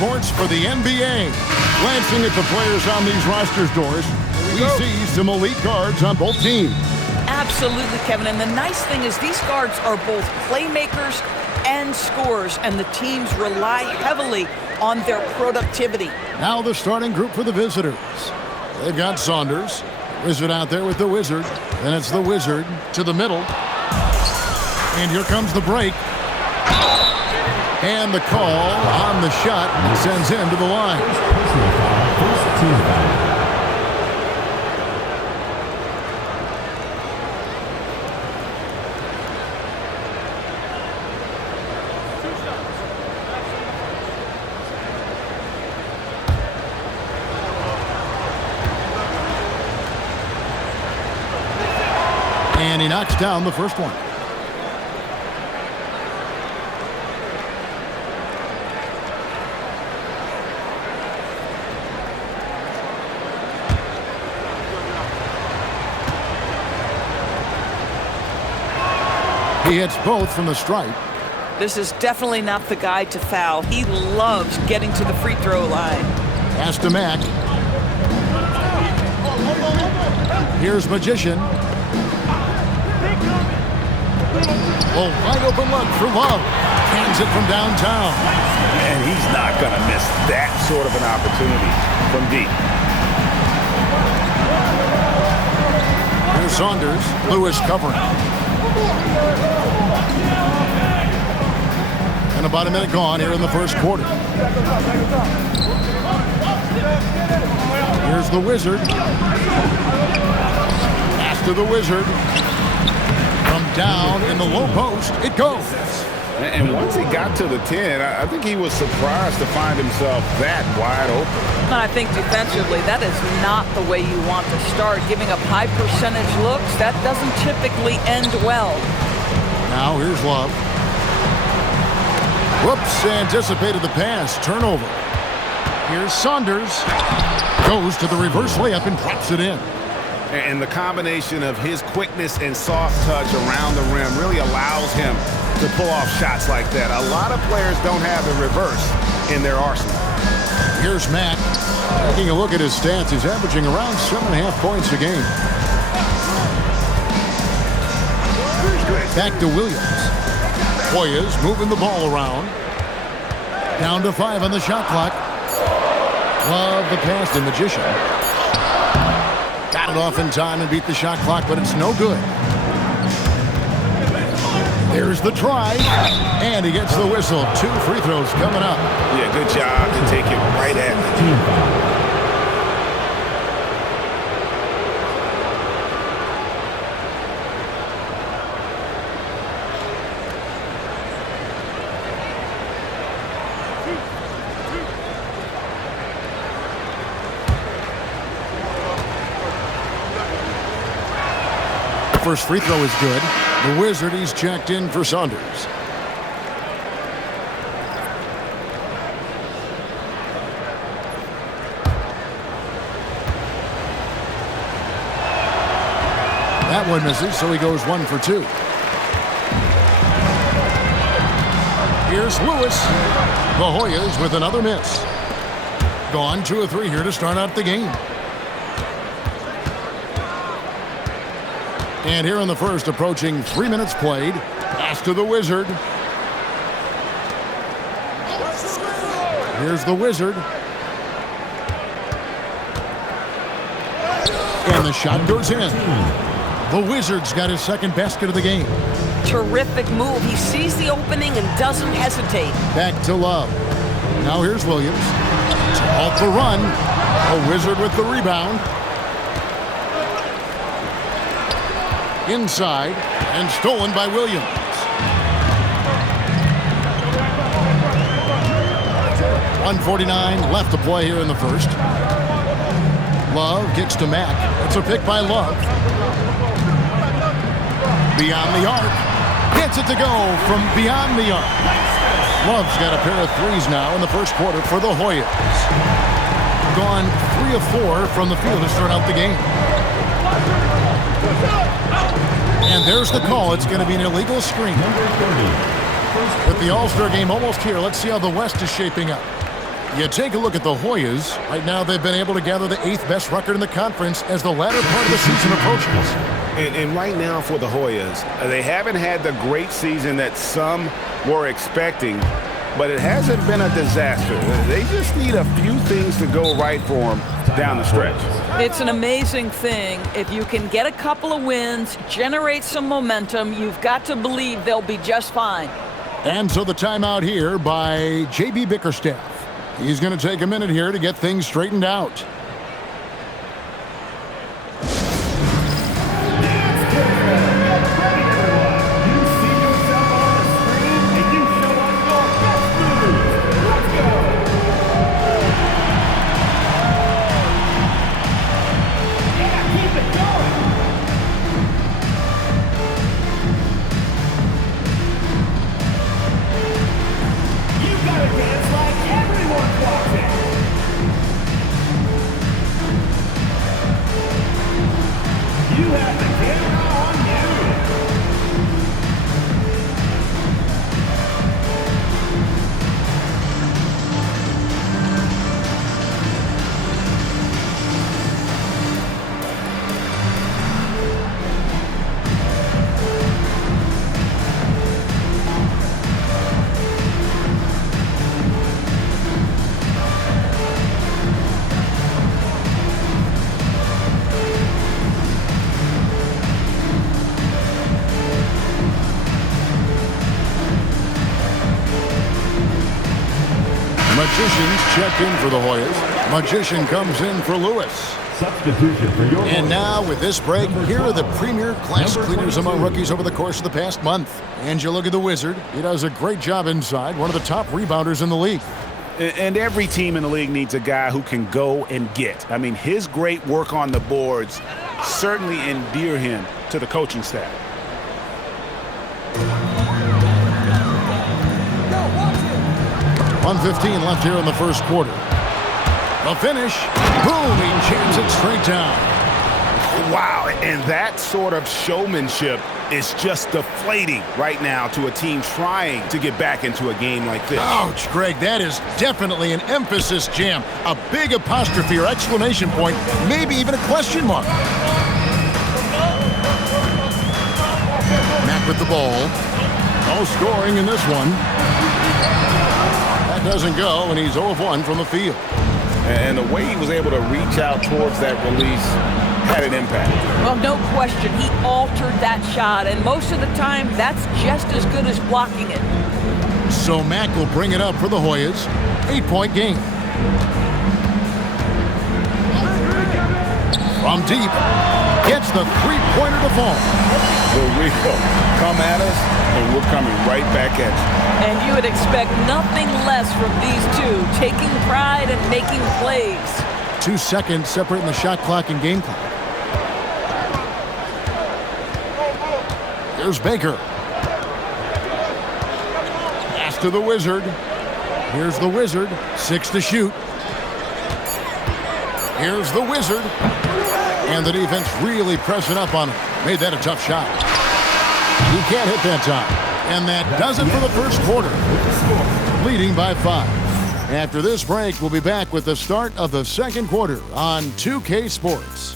sports for the NBA. Glancing at the players on these rosters, Doris, we see some elite guards on both teams. Absolutely, Kevin. And the nice thing is these guards are both playmakers and scorers, and the teams rely heavily on their productivity. Now the starting group for the visitors. They've got Saunders. Wizard out there with the Wizard. Then it's the Wizard to the middle. And here comes the break. And the call on the shot sends him to the line. And he knocks down the first one. He hits both from the stripe. This is definitely not the guy to foul. He loves getting to the free throw line. Pass to Mack. Here's Magician. Oh, wide open look for Love. Hands it from downtown. And he's not going to miss that sort of an opportunity from deep. Here's Saunders. Lewis covering. And about a minute gone here in the first quarter. Here's the Wizard. Pass to the Wizard. From down in the low post, it goes. And once he got to the 10, I think he was surprised to find himself that wide open. And I think defensively, that is not the way you want to start. Giving up high percentage looks, that doesn't typically end well. Now here's Love. Whoops, anticipated the pass. Turnover. Here's Saunders. Goes to the reverse layup and drops it in. And the combination of his quickness and soft touch around the rim really allows him to pull off shots like that. A lot of players don't have the reverse in their arsenal. Here's Mack. Taking a look at his stats, he's averaging around 7.5 points a game. Back to Williams. Hoyas moving the ball around. Down to 5 on the shot clock. Love the pass to Magician. Got it off in time and beat the shot clock, but it's no good. There's the try, and he gets the whistle. 2 free throws coming up. Yeah, good job to take it right at the team. First free throw is good. The Wizard, he's checked in for Saunders. That one misses, so he goes 1 for 2. Here's Lewis. The Hoyas with another miss. Gone 2 of 3 here to start out the game. And here in the first, approaching 3 minutes played. Pass to the Wizard. Here's the Wizard. And the shot goes in. The Wizard's got his second basket of the game. Terrific move. He sees the opening and doesn't hesitate. Back to Love. Now here's Williams. Off the run. A Wizard with the rebound. Inside and stolen by Williams. .149 left to play here in the first. Love kicks to Mack. It's a pick by Love. Beyond the arc. Gets it to go from beyond the arc. Love's got a pair of threes now in the first quarter for the Hoyas. Gone 3 of 4 from the field to start out the game. And there's the call. It's going to be an illegal screen. With the All-Star game almost here, let's see how the West is shaping up. You take a look at the Hoyas. Right now, they've been able to gather the 8th best record in the conference as the latter part of the season approaches. And right now for the Hoyas, they haven't had the great season that some were expecting, but it hasn't been a disaster. They just need a few things to go right for them down the stretch. It's an amazing thing. If you can get a couple of wins, generate some momentum, you've got to believe they'll be just fine. And so the timeout here by J.B. Bickerstaff. He's going to take a minute here to get things straightened out. Magicians check in for the Hoyas. Magician comes in for Lewis. Substitution for your And now, with this break, here are the premier classic leaders among rookies over the course of the past month. And you look at the Wizard. He does a great job inside, one of the top rebounders in the league. And every team in the league needs a guy who can go and get. I mean, his great work on the boards certainly endear him to the coaching staff. 1:15 left here in the first quarter. The finish. Boom, he jams it straight down. Wow, and that sort of showmanship is just deflating right now to a team trying to get back into a game like this. Ouch, Greg, that is definitely an emphasis jam. A big apostrophe or exclamation point, maybe even a question mark. Mack with the ball. No scoring in this one. That doesn't go, and he's 0 of 1 from the field. And the way he was able to reach out towards that release had an impact. Well, no question. He altered that shot, and most of the time, that's just as good as blocking it. So Mack will bring it up for the Hoyas. 8-point game. From deep. Gets the three-pointer to fall. The real come at us, and we're coming right back at you. And you would expect nothing less from these two, taking pride and making plays. 2 seconds separating the shot clock and game clock. Here's Baker. Pass to the Wizard. Here's the Wizard. 6 to shoot. Here's the Wizard. And the defense really pressing up on him. Made that a tough shot. He can't hit that time. And that does it for the first quarter. Leading by 5. After this break, we'll be back with the start of the second quarter on 2K Sports.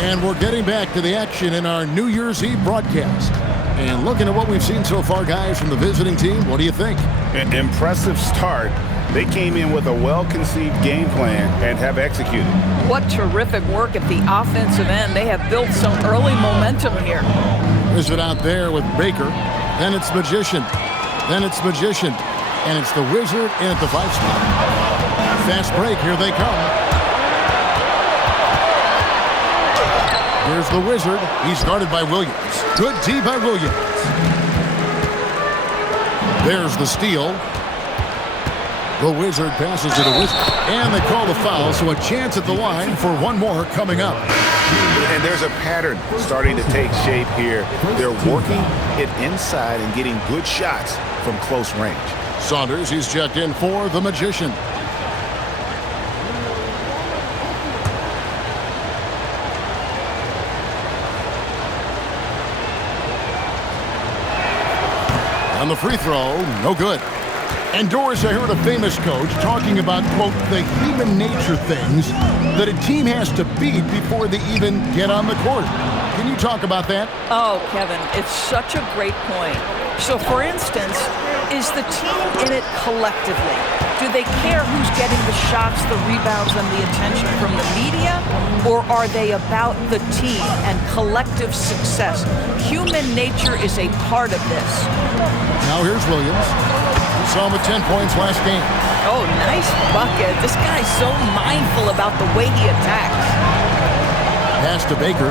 And we're getting back to the action in our New Year's Eve broadcast. And looking at what we've seen so far, guys, from the visiting team, what do you think? An impressive start. They came in with a well-conceived game plan and have executed. What terrific work at the offensive end. They have built some early momentum here. Is it out there with Baker? Then it's Magician. Then it's Magician. And it's the Wizard in at the 5 spot. Fast break. Here they come. Here's the Wizard. He's guarded by Williams. Good D by Williams. There's the steal. The Wizard passes to the Wizard. And they call the foul, so a chance at the line for one more coming up. And there's a pattern starting to take shape here. They're working it inside and getting good shots from close range. Saunders, he's checked in for the Magician. On the free throw, no good. And Doris, I heard a famous coach talking about, quote, the human nature things that a team has to beat before they even get on the court. Can you talk about that? Oh, Kevin, it's such a great point. So, for instance, is the team in it collectively? Do they care who's getting the shots, the rebounds, and the attention from the media? Or are they about the team and collective success? Human nature is a part of this. Now here's Williams. We saw him with 10 points last game. Oh, nice bucket. This guy's so mindful about the way he attacks. Pass to Baker.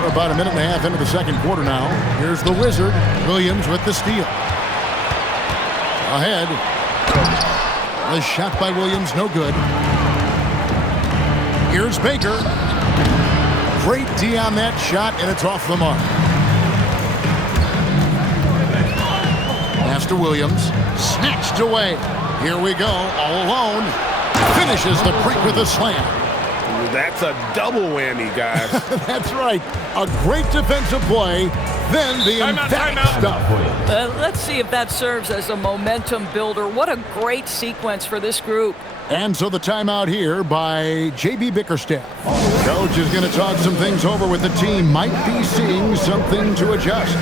We're about a minute and a half into the second quarter now. Here's the Wizard. Williams with the steal. Ahead. The shot by Williams, no good. Here's Baker. Great D on that shot, and it's off the mark. Pass to Williams. Snatched away. Here we go, all alone. Finishes the break with a slam. That's a double whammy, guys. That's right. A great defensive play, then the emphatic stuff. Let's see if that serves as a momentum builder. What a great sequence for this group. And so the timeout here by J.B. Bickerstaff. Coach is going to talk some things over with the team. Might be seeing something to adjust.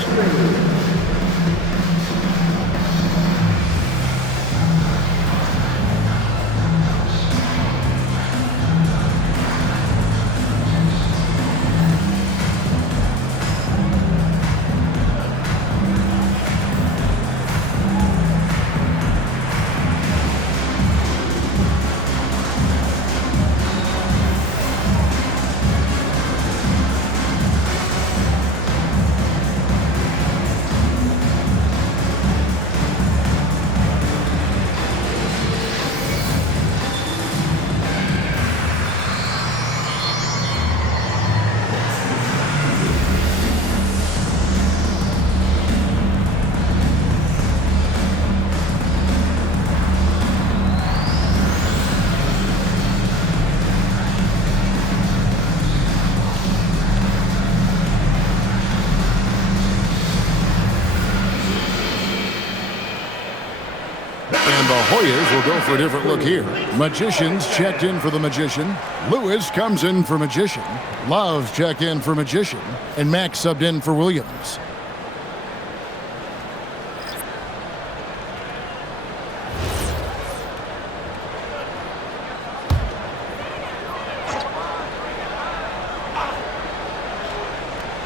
And the Hoyas will go for a different look here. Magicians checked in for the Magician. Lewis comes in for Magician. Love checked in for Magician. And Max subbed in for Williams.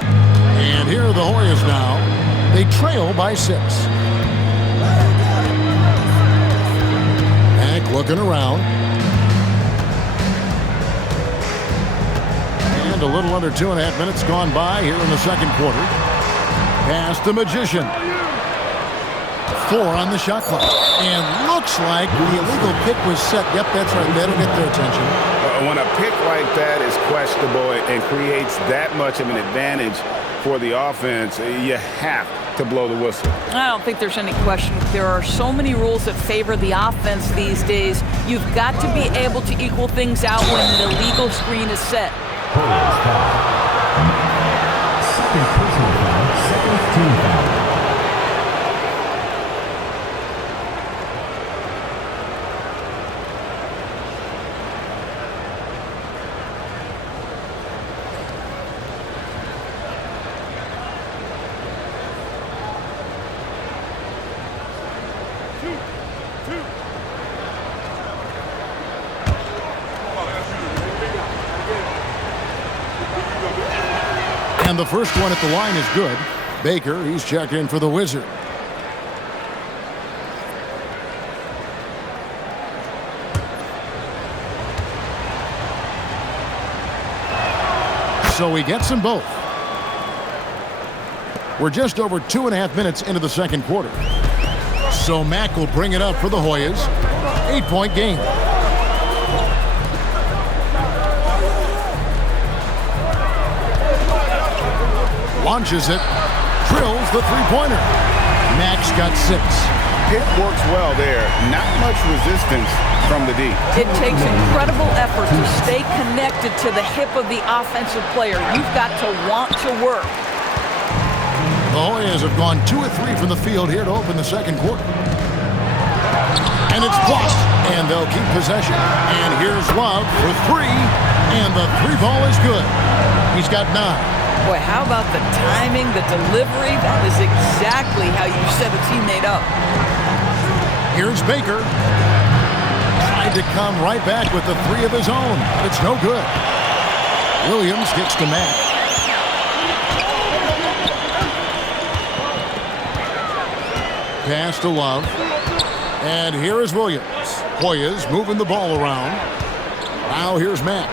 And here are the Hoyas now. They trail by 6. Looking around. And a little under 2.5 minutes gone by here in the second quarter. Pass the Magician. 4 on the shot clock. And looks like the illegal pick was set. Yep, that's right. That'll get their attention. When a pick like that is questionable and creates that much of an advantage for the offense, you have to blow the whistle. I don't think there's any question. There are so many rules that favor the offense these days. You've got to be able to equal things out when the legal screen is set. Second personal foul, second team foul. And the first one at the line is good. Baker, he's checked in for the Wizard. So he gets them both. We're just over 2.5 minutes into the second quarter. So Mack will bring it up for the Hoyas. 8-point game. Launches it, drills the three-pointer. Max got 6. Pitt works well there. Not much resistance from the D. It takes incredible effort to stay connected to the hip of the offensive player. You've got to want to work. The Hoyas have gone 2 of 3 from the field here to open the second quarter. And it's blocked, and they'll keep possession. And here's Love for 3, and the 3-ball is good. He's got 9. Boy, how about the timing, the delivery? That is exactly how you set a teammate up. Here's Baker. Tried to come right back with the 3 of his own, but it's no good. Williams gets to Mack. Pass to Love. And here is Williams. Hoyas moving the ball around. Now here's Mack.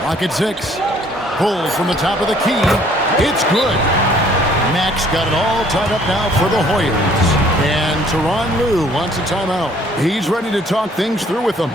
Clock at 6. Pulls from the top of the key. It's good. Mack's got it all tied up now for the Hoyas. And Tyronn Lue wants a timeout. He's ready to talk things through with them.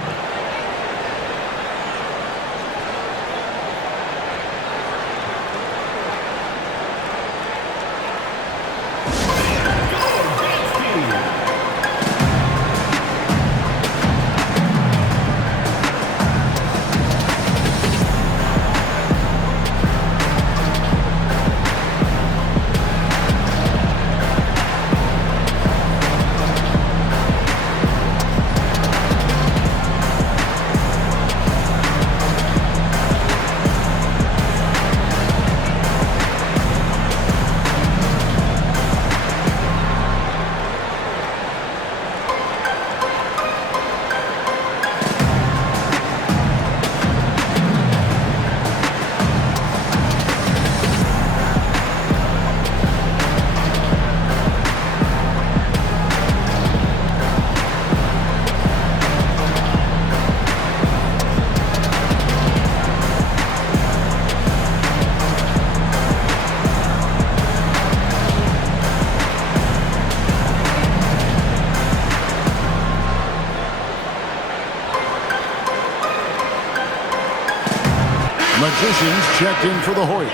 Magicians checked in for the Hoyas.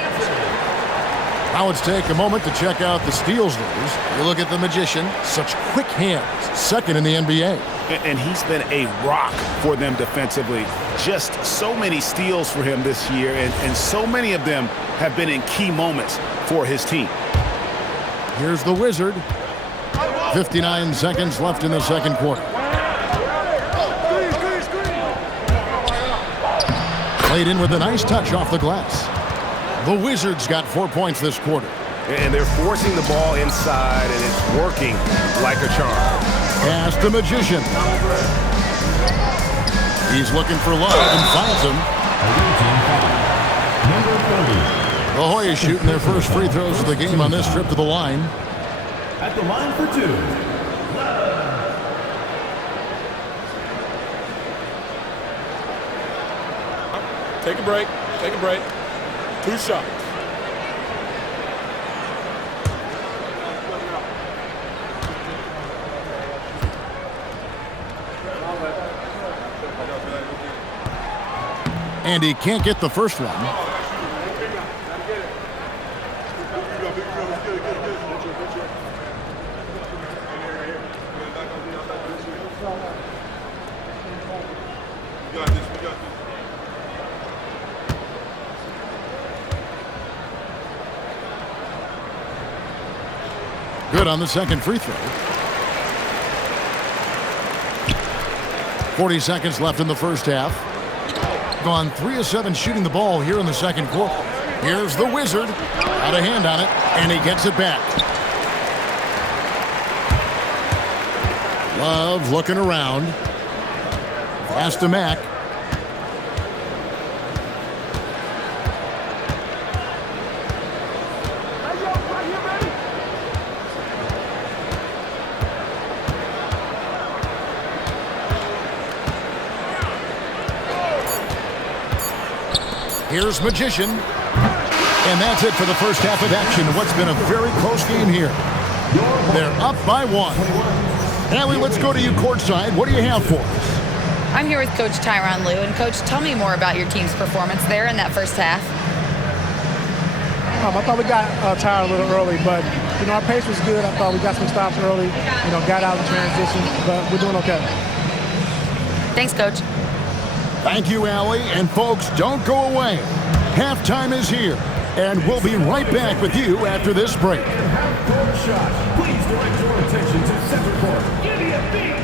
Now let's take a moment to check out the steals leaders. You look at the Magician, such quick hands, second in the NBA. And he's been a rock for them defensively. Just so many steals for him this year, and so many of them have been in key moments for his team. Here's the Wizard. 59 seconds left in the second quarter. Played in with a nice touch off the glass. The Wizards got 4 points this quarter. And they're forcing the ball inside, and it's working like a charm. Pass the Magician. He's looking for Love and finds him. The Hoyas shooting their first free throws of the game on this trip to the line. At the line for 2. Take a break. Take a break. 2 shots. And he can't get the first one. Good on the second free throw. 40 seconds left in the first half. Gone 3 of 7 shooting the ball here in the second quarter. Here's the Wizard. Got a hand on it, and he gets it back. Love looking around. Pass to Mack. Here's Magician. And that's it for the first half of action. What's been a very close game here. They're up by 1. Allie, let's go to you courtside. What do you have for us? I'm here with Coach Tyronn Lue. And, Coach, tell me more about your team's performance there in that first half. I thought we got tired a little early, but, our pace was good. I thought we got some stops early, got out of transition, but we're doing okay. Thanks, Coach. Thank you, Allie. And, folks, don't go away. Halftime is here, and we'll be right back with you after this break. Half-court shot. Please direct your attention to center court. Idiot beat.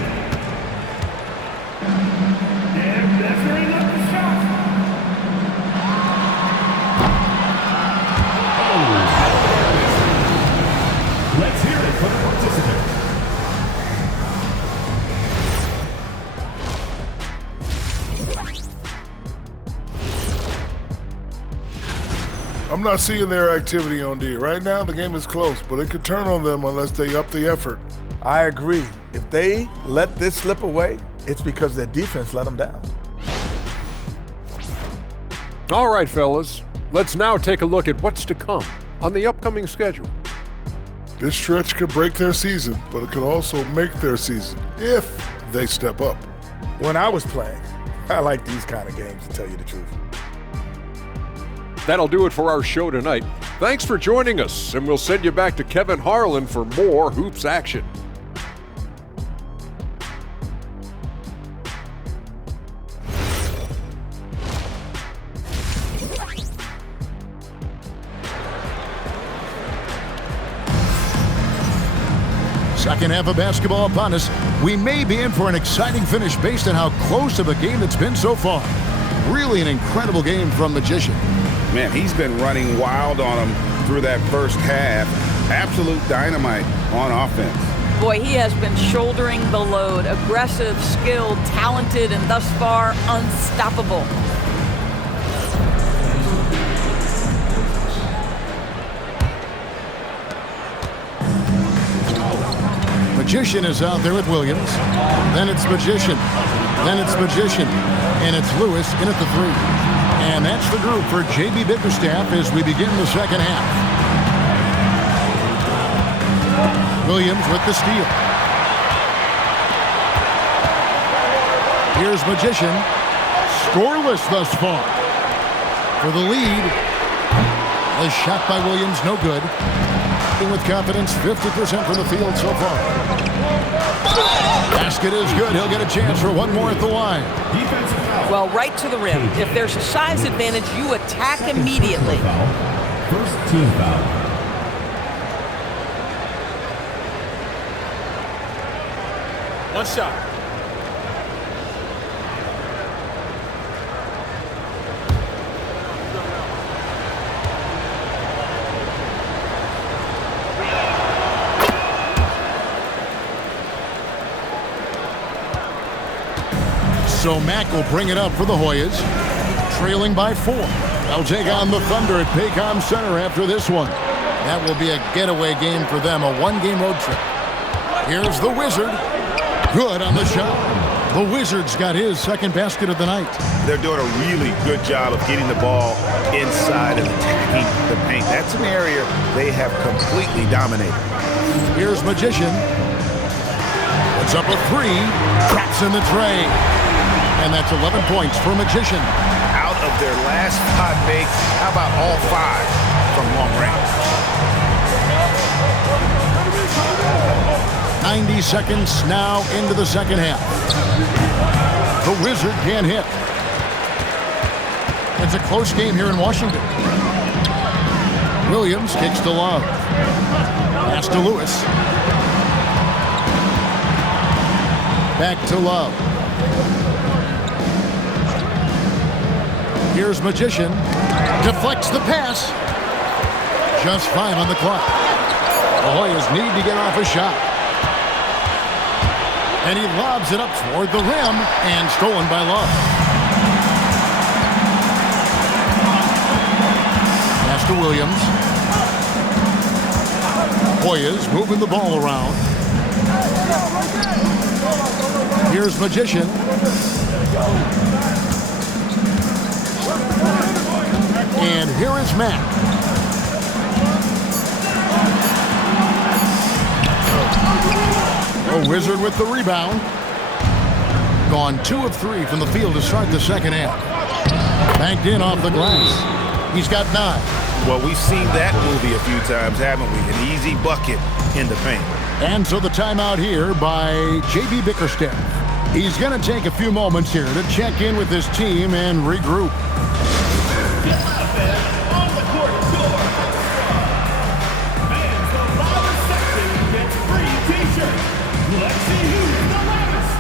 And measuring up the shot. Let's hear it for the participants. I'm not seeing their activity on D. Right now, the game is close, but it could turn on them unless they up the effort. I agree. If they let this slip away, it's because their defense let them down. All right, fellas. Let's now take a look at what's to come on the upcoming schedule. This stretch could break their season, but it could also make their season if they step up. When I was playing, I like these kind of games, to tell you the truth. That'll do it for our show tonight. Thanks for joining us, and we'll send you back to Kevin Harlan for more hoops action. Second half of basketball upon us. We may be in for an exciting finish based on how close of a game it's been so far. Really an incredible game from Magician. Man, he's been running wild on him through that first half. Absolute dynamite on offense. Boy, he has been shouldering the load. Aggressive, skilled, talented, and thus far unstoppable. Magician is out there with Williams. Then it's Magician. Then it's Magician. And it's Lewis in at the three. And that's the group for J.B. Bickerstaff as we begin the second half. Williams with the steal. Here's Magician. Scoreless thus far. For the lead. A shot by Williams, no good. With confidence, 50% from the field so far. Basket is good. He'll get a chance for one more at the line. Well, right to the rim. If there's a size advantage, you attack immediately. First team foul. One shot. So Mack will bring it up for the Hoyas, trailing by 4. They'll take on the Thunder at Paycom Center after this one. That will be a getaway game for them, a one-game road trip. Here's the Wizard. Good on the shot. The Wizard's got his second basket of the night. They're doing a really good job of getting the ball inside and attacking the paint. That's an area they have completely dominated. Here's Magician. Puts up a 3. Traps in the tray. And that's 11 points for Magician. Out of their last 5 makes, how about all 5 from long range? 90 seconds now into the second half. The Wizard can't hit. It's a close game here in Washington. Williams kicks to Love. Pass to Lewis. Back to Love. Here's Magician. Deflects the pass. Just 5 on the clock. The Hoyas need to get off a shot. And he lobs it up toward the rim and stolen by Love. Pass to Williams. Hoyas moving the ball around. Here's Magician. And here is Mack. A Wizard with the rebound. Gone 2 of 3 from the field to start the second half. Banked in off the glass. He's got 9. Well, we've seen that movie a few times, haven't we? An easy bucket in the paint. And so the timeout here by J.B. Bickerstaff. He's going to take a few moments here to check in with his team and regroup. And on the court door, fans, the loudest section gets free t-shirts. Let's see who's the loudest.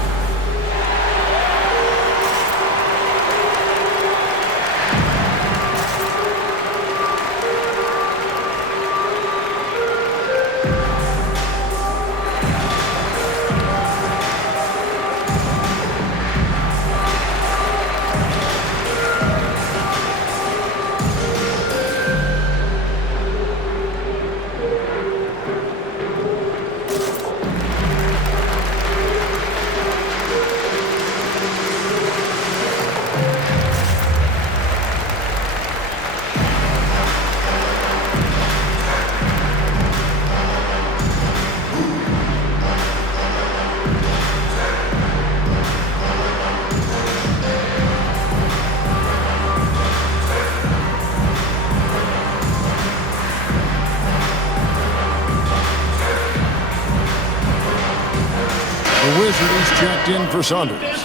The Wizard is checked in for Saunders.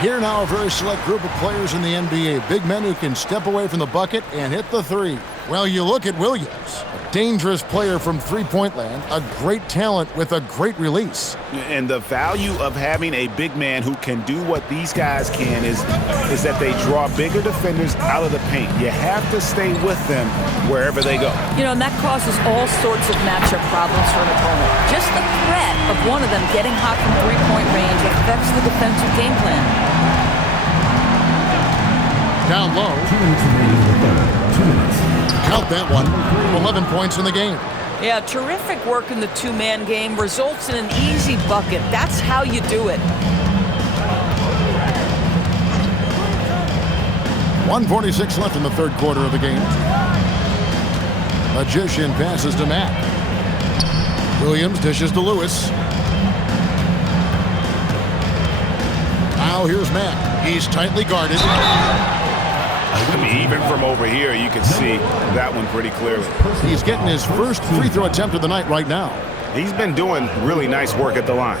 Here now, a very select group of players in the NBA. Big men who can step away from the bucket and hit the three. Well, you look at Williams, a dangerous player from three-point land, a great talent with a great release. And the value of having a big man who can do what these guys can is that they draw bigger defenders out of the paint. You have to stay with them wherever they go. You know, and that causes all sorts of matchup problems for an opponent. Just the threat of one of them getting hot from three-point range affects the defensive game plan. Down low. 2 minutes remaining in the third. 2 minutes. Count that one. 11 points in the game. Yeah, terrific work in the two-man game results in an easy bucket. That's how you do it. 1:46 left in the third quarter of the game. Magician passes to Matt. Williams dishes to Lewis. Now here's Matt. He's tightly guarded. I mean, even from over here, you can see that one pretty clearly. He's getting his first free throw attempt of the night right now. He's been doing really nice work at the line.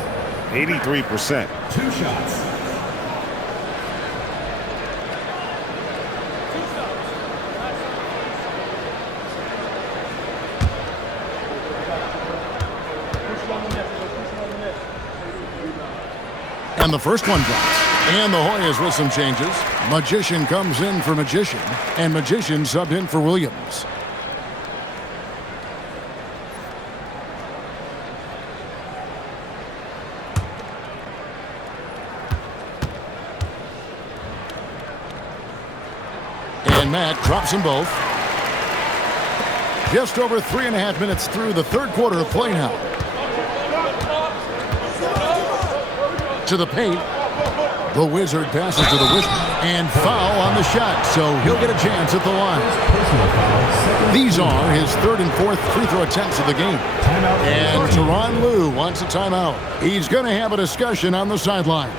83%. 2 shots. And the first one drops. And the Hoyas with some changes. Magician comes in for Magician. And Magician subbed in for Williams. And Matt drops them both. Just over 3.5 minutes through the third quarter of play now. To the paint. The Wizard passes to the Wizard. And foul on the shot, so he'll get a chance at the line. These are his third and fourth free throw attempts of the game. And Tyronn Lue wants a timeout. He's going to have a discussion on the sideline.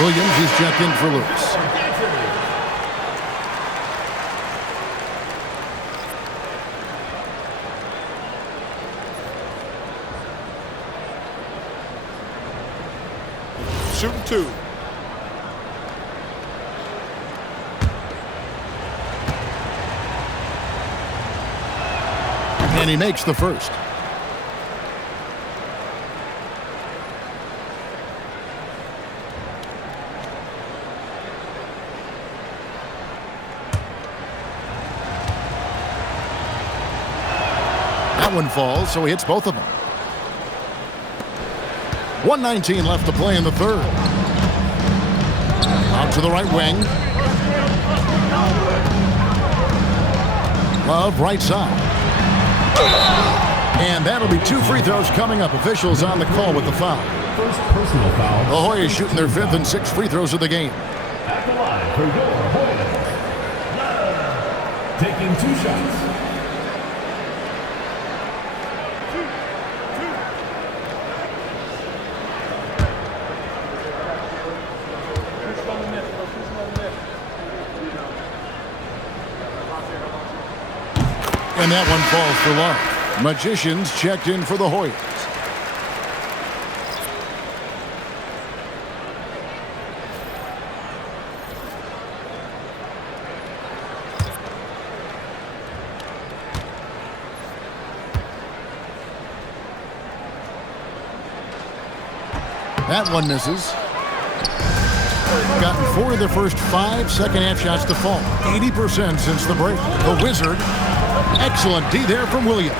Williams is checked in for Lewis. Shooting 2. And he makes the first. That one falls, so he hits both of them. 1:19 left to play in the third. Out to the right wing. Love, right side. And that'll be 2 free throws coming up. Officials on the call with the foul. First personal foul. The Hoyas shooting their 5th and 6th free throws of the game. At the line for your Hoyas. Taking 2 shots. And that one falls for Love. Magicians checked in for the Hoyas. That one misses. Gotten 4 of their first 5 second-half shots to fall. 80% since the break. The Wizard. Excellent D there from Williams.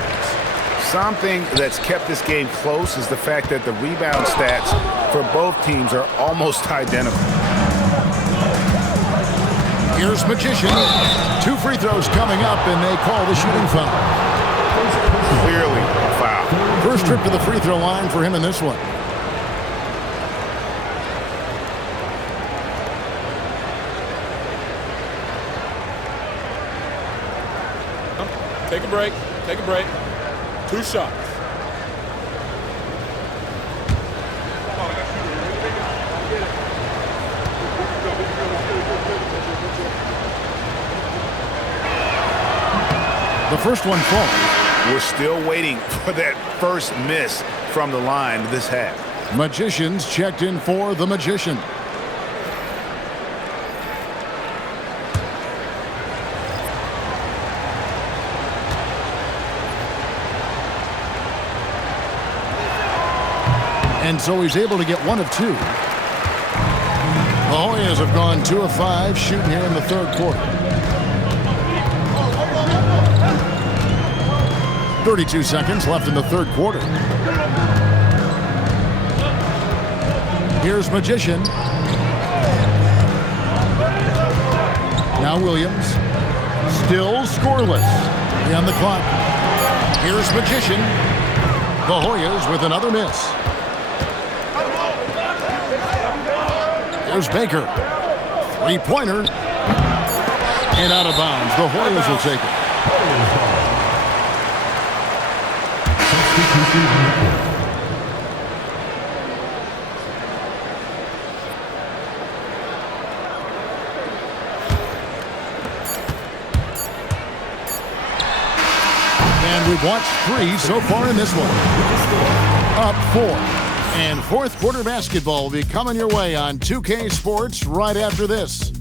Something that's kept this game close is the fact that the rebound stats for both teams are almost identical. Here's Magician. 2 free throws coming up, and they call the shooting foul. Clearly a foul. First trip to the free throw line for him in this one. Take a break. Take a break. 2 shots. The first one falls. We're still waiting for that first miss from the line this half. Magicians checked in for the Magician. And so he's able to get 1 of 2. The Hoyas have gone 2 of 5 shooting here in the third quarter. 32 seconds left in the third quarter. Here's Magician. Now Williams. Still scoreless. On the clock. Here's Magician. The Hoyas with another miss. There's Baker. 3-pointer. And out of bounds. The Hoyas will take it. And we've watched 3 so far in this one. Up 4. And fourth quarter basketball will be coming your way on 2K Sports right after this.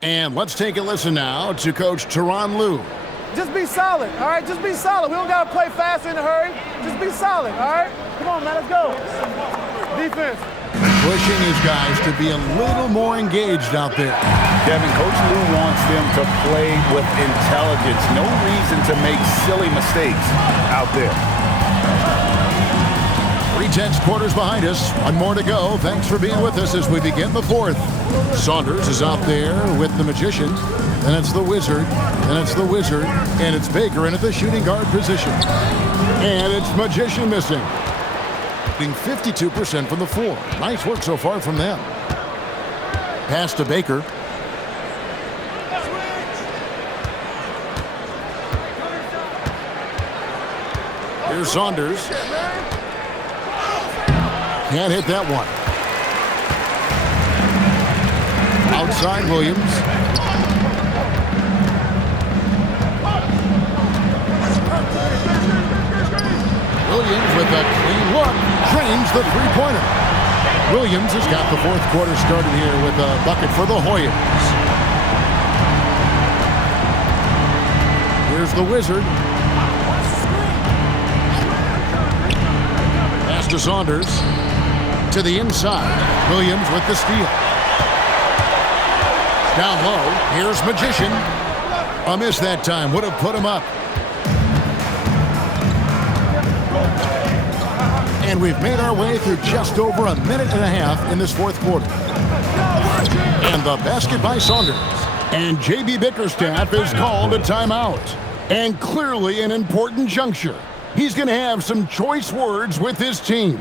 And let's take a listen now to Coach Tyronn Lue. Just be solid, all right? Just be solid. We don't got to play fast in a hurry. Just be solid, all right? Come on, man, let's go. Defense. Pushing his guys to be a little more engaged out there. Kevin, Coach Lue wants them to play with intelligence. No reason to make silly mistakes out there. 3/10 quarters behind us. 1 more to go. Thanks for being with us as we begin the fourth. Saunders is out there with the Magician. Then it's the Wizard. Then it's the Wizard. And it's Baker in at the shooting guard position. And it's Magician missing. 52% from the floor. Nice work so far from them. Pass to Baker. Here's Saunders. Can't hit that one. Outside Williams. Williams with a clean look drains the three-pointer. Williams has got the fourth quarter started here with a bucket for the Hoyas. Here's the Wizard. Pass to Saunders. To the inside. Williams with the steal. Down low. Here's Magician. A miss that time. Would have put him up. And we've made our way through just over a minute and a half in this fourth quarter. And the basket by Saunders. And J.B. Bickerstaff is called a timeout. And clearly an important juncture. He's going to have some choice words with his team.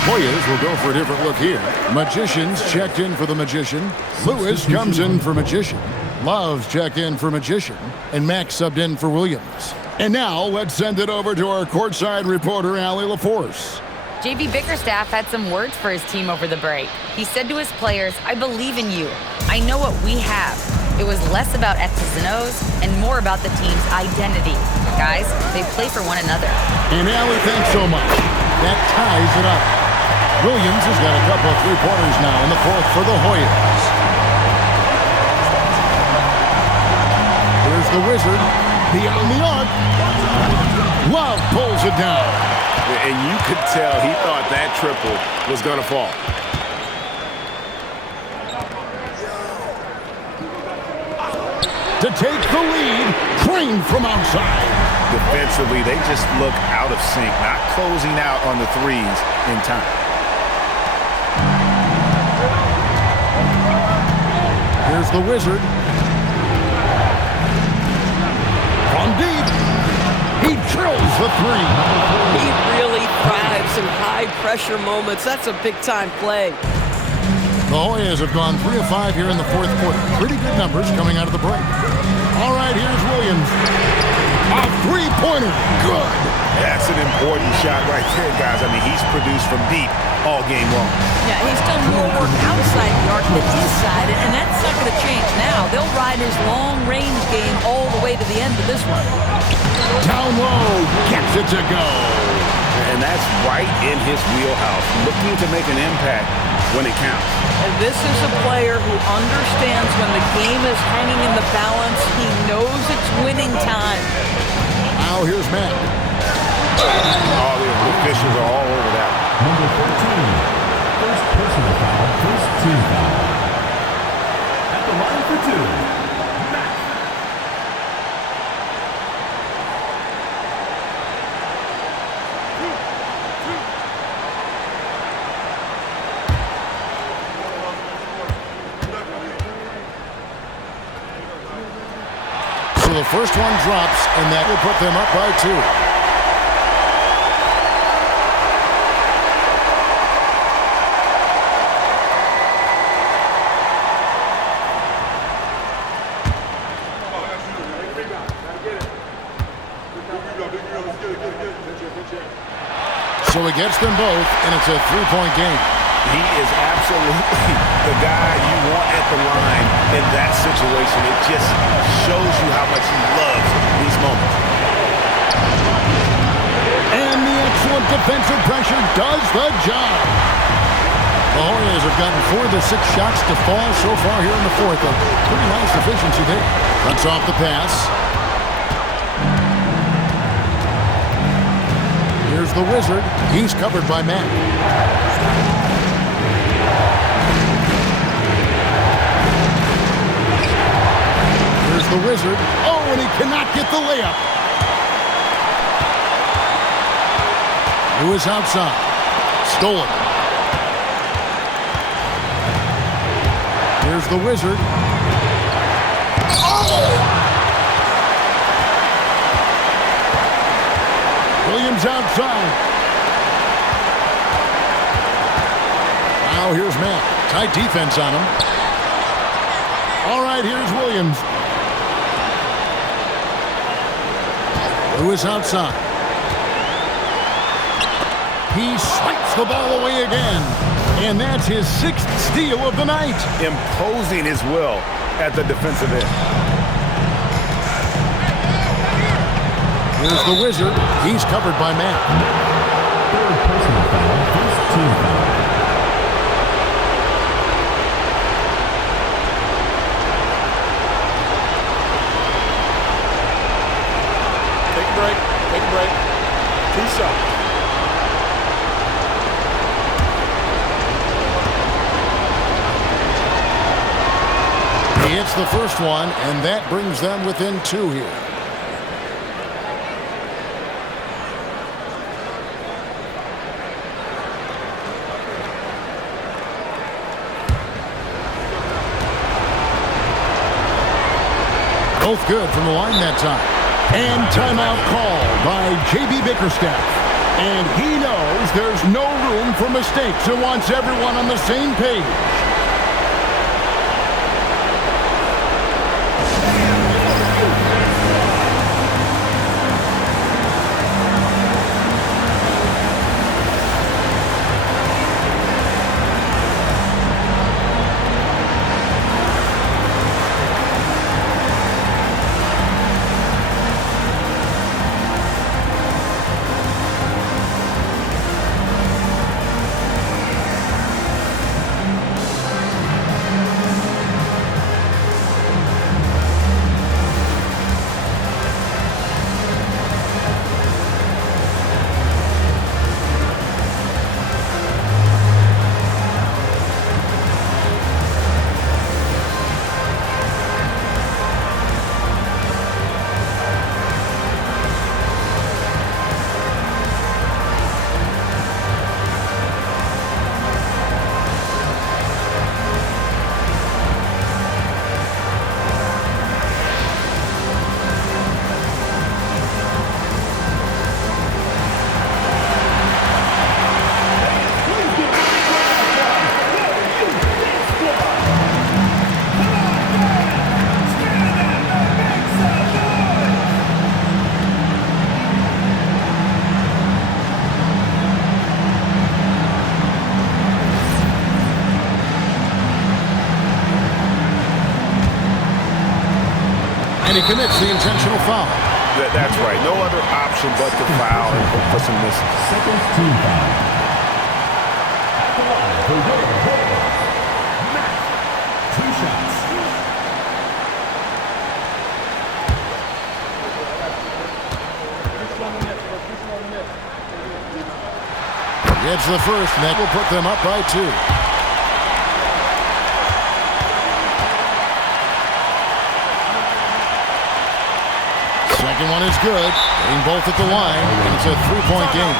Hoyas will go for a different look here. Magician's checked in for the Magician. Lewis comes in for Magician. Love's checked in for Magician. And Max subbed in for Williams. And now let's send it over to our courtside reporter, Allie LaForce. J.B. Bickerstaff had some words for his team over the break. He said to his players, "I believe in you. I know what we have." It was less about X's and O's and more about the team's identity. Guys, they play for one another. And Allie, thanks so much. That ties it up. Williams has got a couple of three-pointers now in the fourth for the Hoyas. Here's the Wizard. Beyond the arc. Love pulls it down. And you could tell he thought that triple was going to fall. To take the lead, Crane from outside. Defensively, they just look out of sync, not closing out on the threes in time. Here's the Wizard. From deep. He drills the three. He really thrives in high-pressure moments. That's a big-time play. The Hoyas have gone 3 of 5 here in the fourth quarter. Pretty good numbers coming out of the break. All right, here's Williams. A three-pointer. Good. That's an important shot right there, guys. I mean, he's produced from deep all game long. Yeah, he's done more work outside the arc than inside it, and that's not going to change now. They'll ride his long-range game all the way to the end of this one. Down low, gets it to go. And that's right in his wheelhouse, looking to make an impact when it counts. And this is a player who understands when the game is hanging in the balance. He knows it's winning time. Now here's Matt. Oh, the officials are all over that. Number 14, first personal foul, first team foul. At the line for two, Matt. So the first one drops, and that will put them up by 2. So he gets them both, and it's a three-point game. He is absolutely the guy you want at the line in that situation. It just shows you how much he loves these moments. And the excellent Excellent defensive pressure does the job. The Hoyas have gotten 4 of the 6 shots to fall so far here in the fourth. A pretty nice efficiency there. Cuts off the pass. Here's the Wizard. He's covered by Matt. Here's the Wizard. Oh, and he cannot get the layup. Lewis outside. Stolen. Here's the Wizard. Oh! Williams outside. Now here's Matt. Tight defense on him. All right, here's Williams. Lewis outside. He swipes the ball away again. And that's his 6th steal of the night. Imposing his will at the defensive end. Here's the Wizard. He's covered by Matt. Third personal foul, first team foul. Take a break. Take a break. 2 shots. He hits the first one, and that brings them within 2 here. Both good from the line that time. And timeout called by J.B. Bickerstaff. And he knows there's no room for mistakes and wants everyone on the same page. And he commits the intentional foul. That's right. No other option but to foul and hope for some misses. Second team foul. At the line for William Hoyas. Matt. 2 shots. Gets the first, and that will put them up by 2. Second one is good. Getting both at the line, and it's a 3-point game.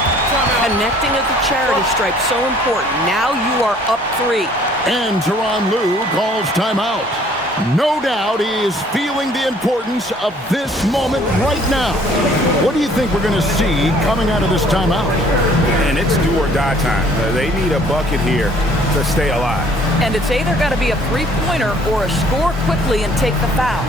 Connecting at the charity stripe, so important. Now you are up 3. And Tyronn Lue calls timeout. No doubt he is feeling the importance of this moment right now. What do you think we're going to see coming out of this timeout? And it's do or die time. They need a bucket here to stay alive. And it's either got to be a 3-pointer or a score quickly and take the foul.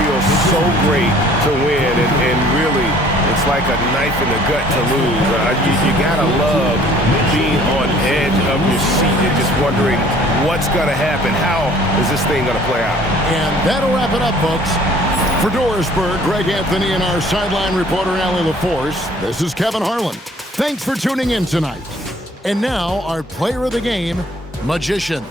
feels so great to win, and really, it's like a knife in the gut to lose. You gotta love being on edge of your seat and just wondering what's gonna happen. How is this thing gonna play out? And that'll wrap it up, folks. For Dorisburg, Greg Anthony and our sideline reporter, Allie LaForce, this is Kevin Harlan. Thanks for tuning in tonight. And now, our player of the game, Magician.